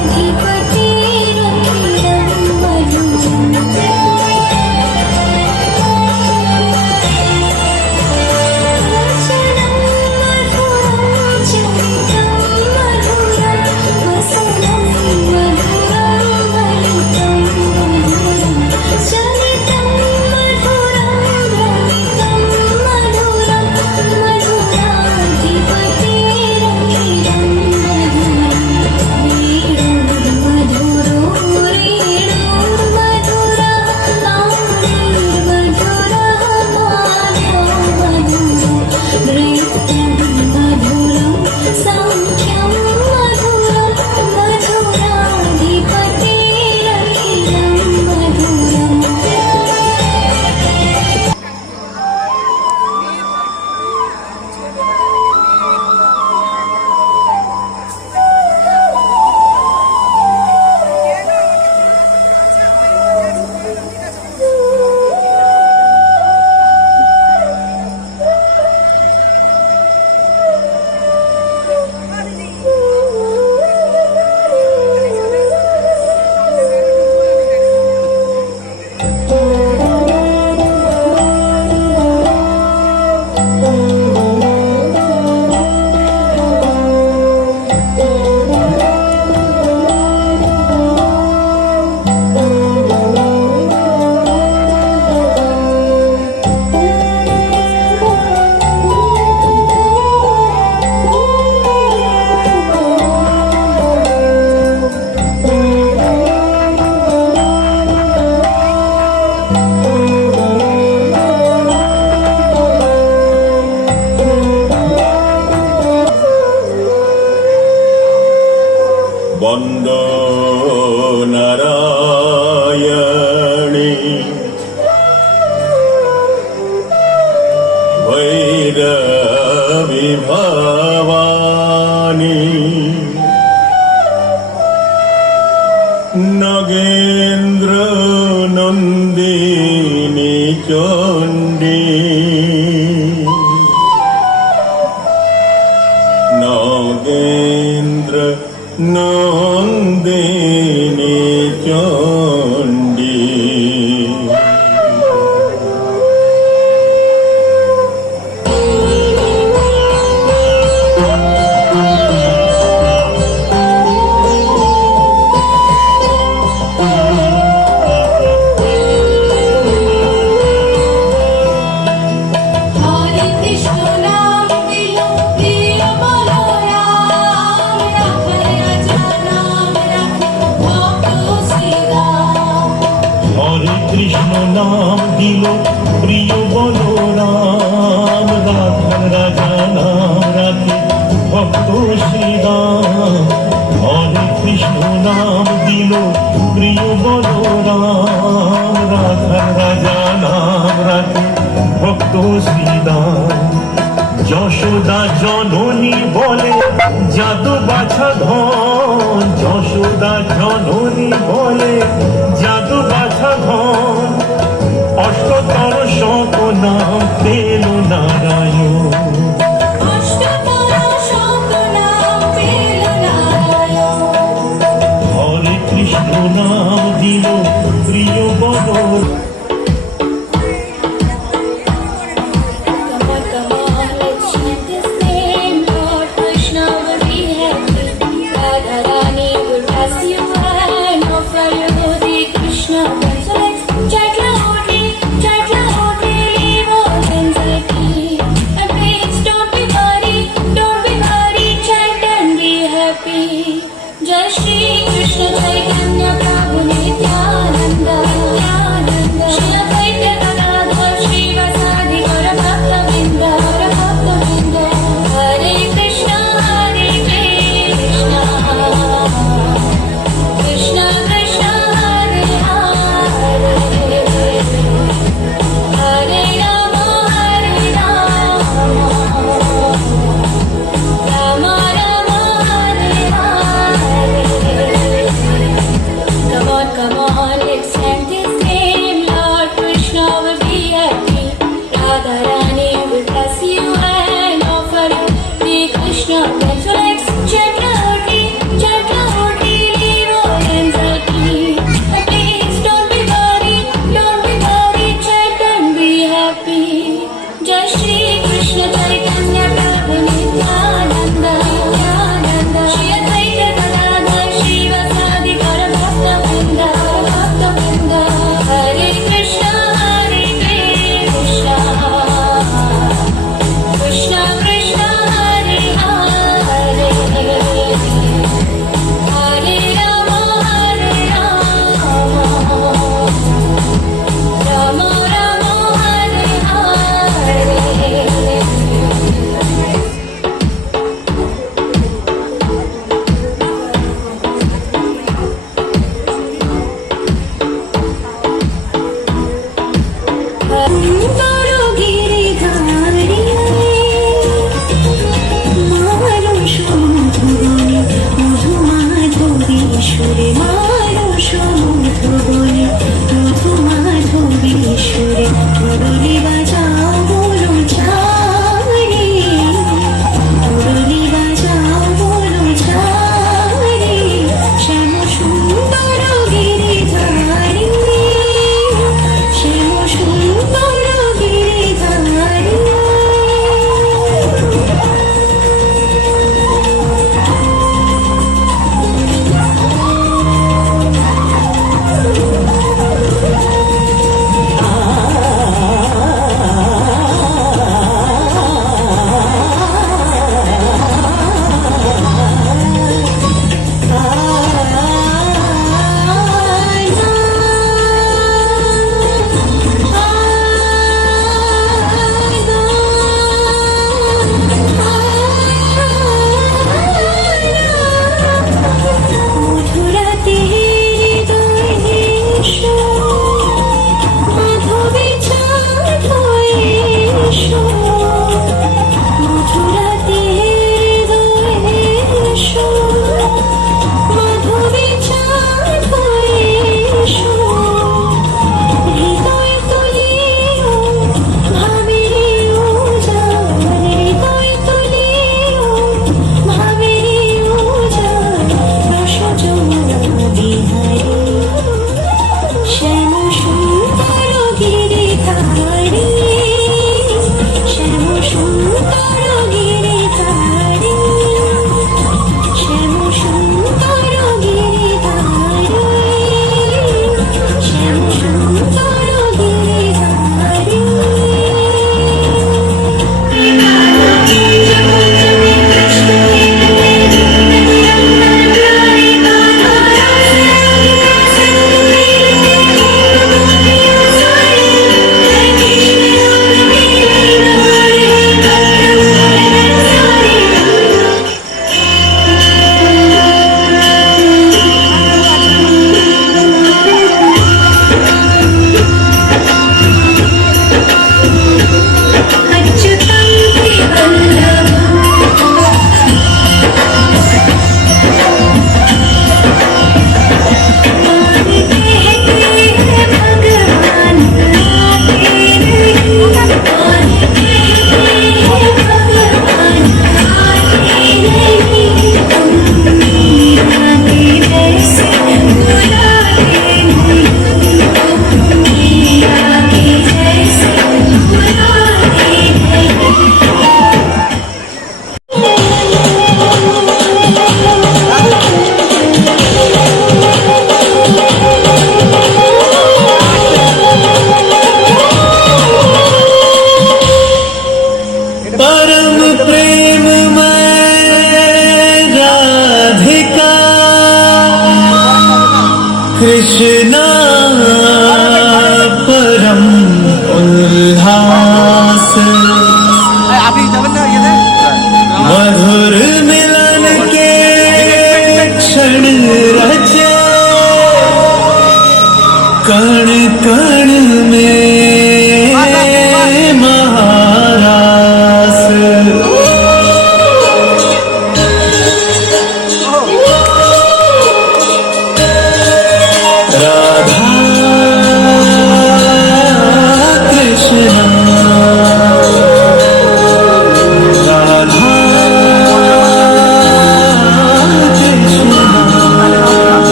Adipati নন্দিনী চণ্ডী নাগেন্দ্র নন্দিনী চণ্ডী কৃষ্ণ নাম দিল প্রিয় বলরাম রাধার রাজা নাম রাখে ভক্ত শ্রীরাম হরে কৃষ্ণ নাম দিল প্রিয় বলরাম রাধার রাজা নাম রাখে ভক্ত শ্রীরাম যশোদা জননী বলে যাদু বাছা ধন যশোদা জননী বলে যাদু বাছা ধন অষ্টতর শত নাম পেল নারায়ণ হরে কৃষ্ণ নাম দিল প্রিয় বল Krishna,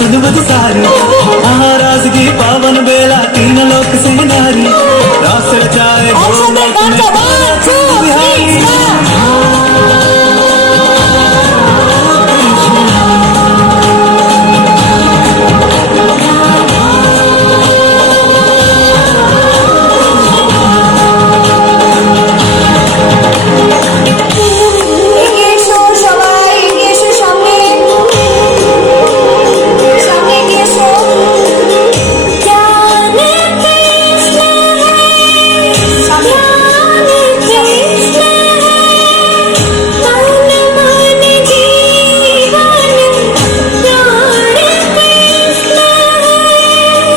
सुध बुध सारी महाराज की पावन बेला तीन लोक से नारी रास रचाए একসাথে গানটা 1 2 3 স্টার্ট। এগিয়ে এসো সবাই, এগিয়ে এসো সামনে, সামনে এগিয়ে এসো।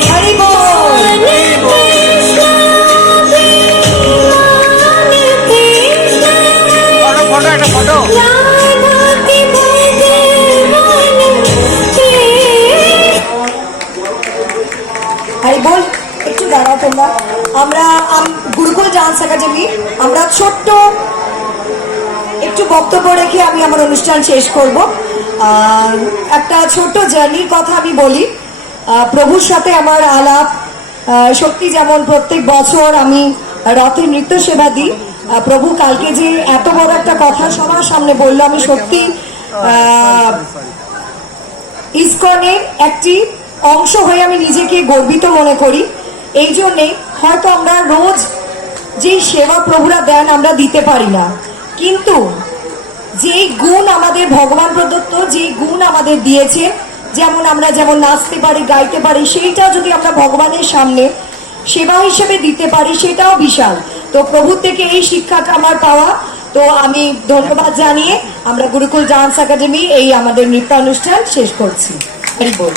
হরি বল। হরি বল। একটু দাঁড়াও তোমরা। আমরা গুরুকুল ডান্স একাডেমি আমরা ছোট্ট একটু বক্তব্য রেখে আমি আমার অনুষ্ঠান শেষ করব। একটা ছোট্ট জার্নির কথা আমি বলি। প্রভুর সাথে আমার আলাপ সত্যি, যেমন প্রত্যেক বছর আমি রথের নৃত্য সেবা দিই। প্রভু কালকে যে এত বড় একটা কথা সবার সামনে বললো, আমি সত্যি ইসকনের একটি অংশ হয়ে আমি নিজেকে গর্বিত মনে করি। এই জন্যে হয়তো আমরা রোজ যে সেবা প্রভুরা দেন আমরা দিতে পারি না, কিন্তু যেই গুণ আমাদের ভগবান প্রদত্ত, যেই গুণ আমাদের দিয়েছে, যেমন নাচতে পারি, গাইতে পারি, সেইটা যদি আমরা ভগবানের সামনে সেবা হিসেবে দিতে পারি সেটাও বিশাল। তো প্রভুর থেকে এই শিক্ষাটা আমার পাওয়া। তো আমি ধন্যবাদ জানিয়ে আমরা গুরুকুল ডান্স একাডেমি এই আমাদের নৃত্যানুষ্ঠান শেষ করছি। হরি বল।